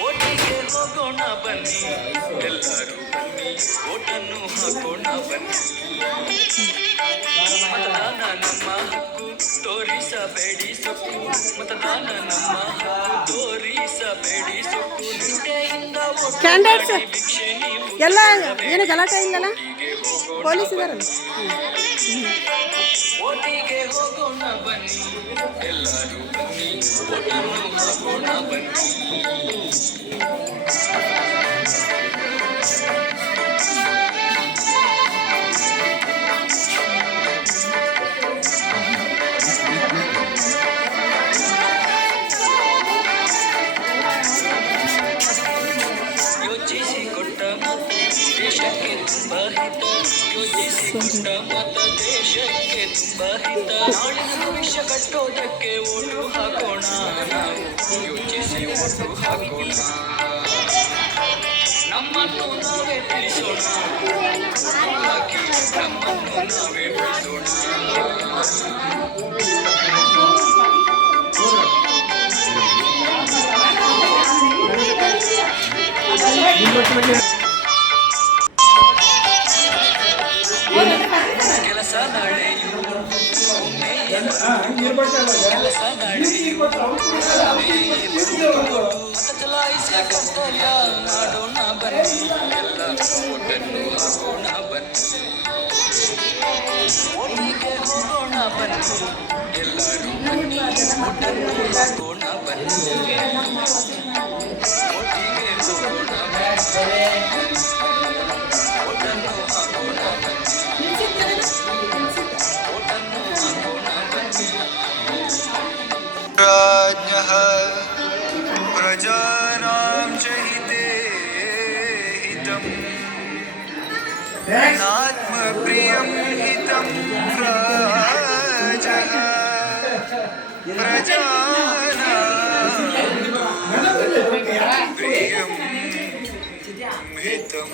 ಓಟಿಗೆ ಹೋಗೋಣ ಬನ್ನಿ ಎಲ್ಲರೂ ಬನ್ನಿ ಓಟನ್ನು ಹಾಕೋಣ ಬನ್ನಿ ಮತದಾನ ನಮ್ಮ ಹಕ್ಕು ತೋರಿಸಬೇಡಿ ಸೊಕ್ಕು ಮತದಾನ ನಮ್ಮ ಹಕ್ಕು ತೋರಿಸಬೇಡಿ ಸೊಕ್ಕು ನಿಷ್ಠೆಯಿಂದ ಭಿಕ್ಷೆ ನೀವು ಎಲ್ಲ ಏನು ಗಲಾಟೆ ಇಲ್ಲಲ್ಲ ಪೊಲೀಸ್ ಇದಾರಲ್ಲ ಓಟಿಗೆ ಹೋಗೋಣ ಬನ್ನಿ ಎಲ್ಲರೂ ಬನ್ನಿ ಓಟನ್ನು ಹಾಕೋಣ ಬನ್ನಿ ಯೋಚಿಸಿಕೊಟ್ಟ ದೇಶಕ್ಕೆ ತುಂಬ ಹಿತ ಯೋಚಿಸಿಕೊಟ್ಟ ಮತ ದೇಶಕ್ಕೆ ತುಂಬ ಹಿತ ನಾಳಿನ ಭವಿಷ್ಯ ಕಟ್ಟೋದಕ್ಕೆ ಓಟು ಹಾಕೋಣ ನಾವು ಯೋಚಿಸಿ ಓಟು ಹಾಕೋಣ ನಮ್ಮನ್ನು ನಾವೇ ತಿಳಿಸೋಣ ಹಾಕಿ ನಮ್ಮನ್ನು ನಾವೇ ಉಳಿಸೋಣ ಕೆಲಸ ನಾಳೆಯು ಕೆಲಸ ನಾಳೆಯು ಮತ ಚಲಾಯಿಸಿ ಕರ್ತವ್ಯ ಮಾಡೋಣ ಬನ್ನಿ ಎಲ್ಲ ಓಟನ್ನು ಹಾಕೋಣ ಬನ್ನಿ ಓಟಿಗೆ ಹೋಗೋಣ ಬನ್ನಿ ಎಲ್ಲರೂ ಬನ್ನಿ ಓಟನ್ನು ಹಾಕೋಣ ಬನ್ನಿ ಓಟಿಗೆ ಹೋಗೋಣ ಬನ್ನಿ ಓಟನ್ನು ಹಾಕೋಣ ಬನ್ನಿ ಓಟನ್ನು ಹಾಕೋಣ ಬನ್ನಿ राज्ञः प्रजानां च हिते हितम् नात्मप्रियं हितं राजः प्रजानां प्रियं हितं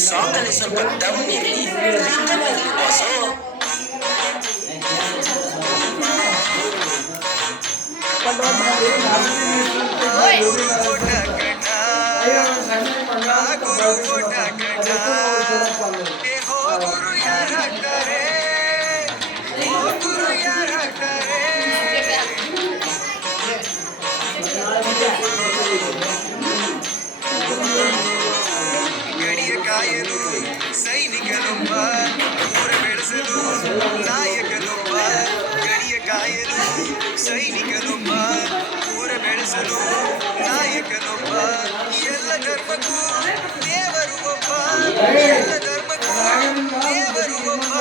ಸಾಂಗಲ್ಲಿ ಸ್ವಲ್ಪ ದಮ್ ಇರಲಿ ಲಿಂಗವಾಗಿ ಬಾಸೋ ಗಡಿಯ ಕಾಯಲು ಸೈನಿಕನೊಬ್ಬ ಊರ ಬೆಳೆಸಲು ನಾಯಕನೊಬ್ಬ ಗಡಿಯ ಕಾಯಲು ಸೈನಿಕನೊಬ್ಬ ಊರ ಬೆಳೆಸಲು ನಾಯಕನೊಬ್ಬ ಎಲ್ಲ ಧರ್ಮಕ್ಕೂ ದೇವರು ಒಬ್ಬ ಎಲ್ಲ ಧರ್ಮಕ್ಕೂ ದೇವರು ಒಬ್ಬ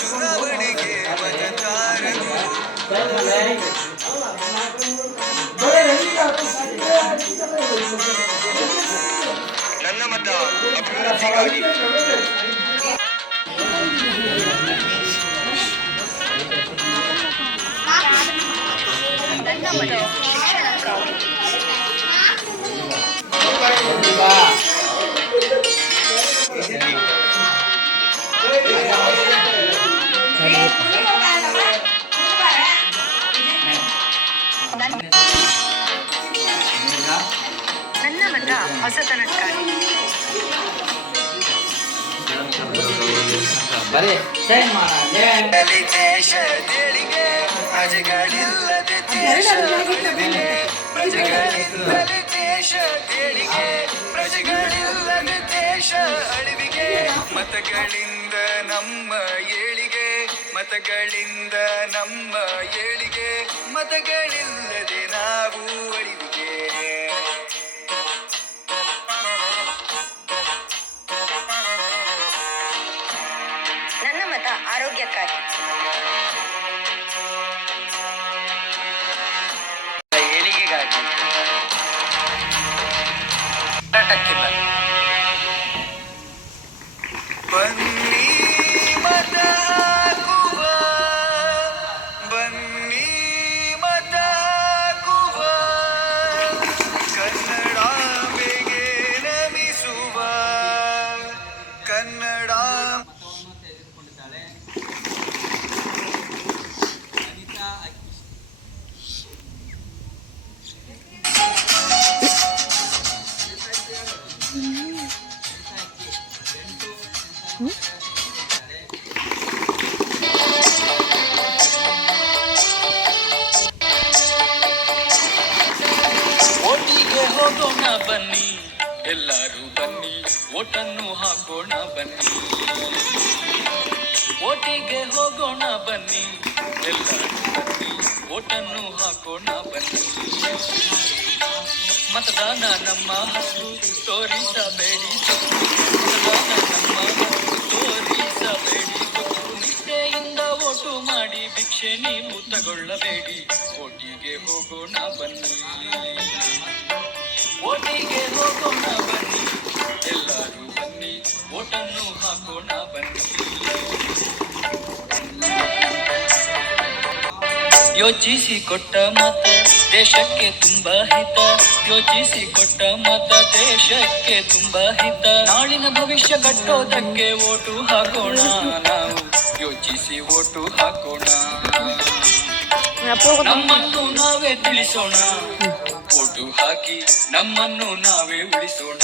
ಚುನಾವಣೆಗೆ ಮತದಾರರು ನನ್ನ ಮತ ಅಭಿವೃದ್ಧಿಗಾಗಿ ನನ್ನ ಮತ ಶಿಕ್ಷಣಕ್ಕಾಗಿ ನನ್ನ ಮತ ಹೊಸತನಕ್ಕಾಗಿ ದೇಶದೇಳಿಗೆ ಪ್ರಜೆಗಳಿಲ್ಲದೆ ದೇಶ ಅಳಿವಿಗೆ ಪ್ರಜೆಗಳಿಲ್ಲದೆ ದೇಶ ದೇಳಿಗೆ ಪ್ರಜೆಗಳಿಲ್ಲದೆ ದೇಶ ಅಳಿವಿಗೆ ಮತಗಳಿಂದ ನಮ್ಮ ಏಳಿಗೆ ಮತಗಳಿಂದ ನಮ್ಮ ಏಳಿಗೆ ಮತಗಳಿಲ್ಲದೆ ನಾವು ಅಳಿವಿಗೆ ನನ್ನ ಮತ ಆರೋಗ್ಯಕ್ಕಾಗಿ ಏಳಿಗೆಗಾಗಿ ಹೋರಾಟಕ್ಕಿಲ್ಲ ಬನ್ನಿ ಮತ ಹಾಕುವ ಬನ್ನಿ ಮತ ಹಾಕುವ ಕನ್ನಡಾಂಬೆಗೆ ನಮಿಸುವ ಕನ್ನಡ ಒಟ್ಟಿಗೆ ಹೋಗೋಣ ಬನ್ನಿ ಎಲ್ಲರೂ ಬನ್ನಿ ಓಟನ್ನು ಹಾಕೋಣ ಬನ್ನಿ ಒಟ್ಟಿಗೆ ಹೋಗೋಣ ಬನ್ನಿ ಎಲ್ಲರೂ ಬನ್ನಿ ಓಟನ್ನು ಹಾಕೋಣ ಬನ್ನಿ ಮತದಾನ ನಮ್ಮ ಹಕ್ಕು ತೋರಿಸಬೇಡಿ ಮತದಾನ ನಮ್ಮ ಹಕ್ಕು ತೋರಿಸಬೇಡಿ ನಿಷ್ಠೆಯಿಂದ ಓಟು ಮಾಡಿ ಭಿಕ್ಷೆ ನೀವು ತಗೊಳ್ಳಬೇಡಿ ಒಟ್ಟಿಗೆ ಹೋಗೋಣ ಬನ್ನಿ ಒಟ್ಟಿಗೆ ಹೋಗೋಣ ಬನ್ನಿ ಎಲ್ಲರೂ ಬನ್ನಿ ಓಟನ್ನು ಹಾಕೋಣ ಬನ್ನಿ ಯೋಚಿಸಿ ಕೊಟ್ಟ ಮತ ದೇಶಕ್ಕೆ ತುಂಬಾ ಹಿತ ಯೋಚಿಸಿ ಕೊಟ್ಟ ಮತ ದೇಶಕ್ಕೆ ತುಂಬಾ ಹಿತ ನಾಳಿನ ಭವಿಷ್ಯ ಕಟ್ಟೋದಕ್ಕೆ ಓಟು ಹಾಕೋಣ ನಾವು ಯೋಚಿಸಿ ಓಟು ಹಾಕೋಣ ನಮ್ಮನ್ನು ನಾವೇ ತಿಳಿಸೋಣ ಓಟು ಹಾಕಿ ನಮ್ಮನ್ನು ನಾವೇ ಉಳಿಸೋಣ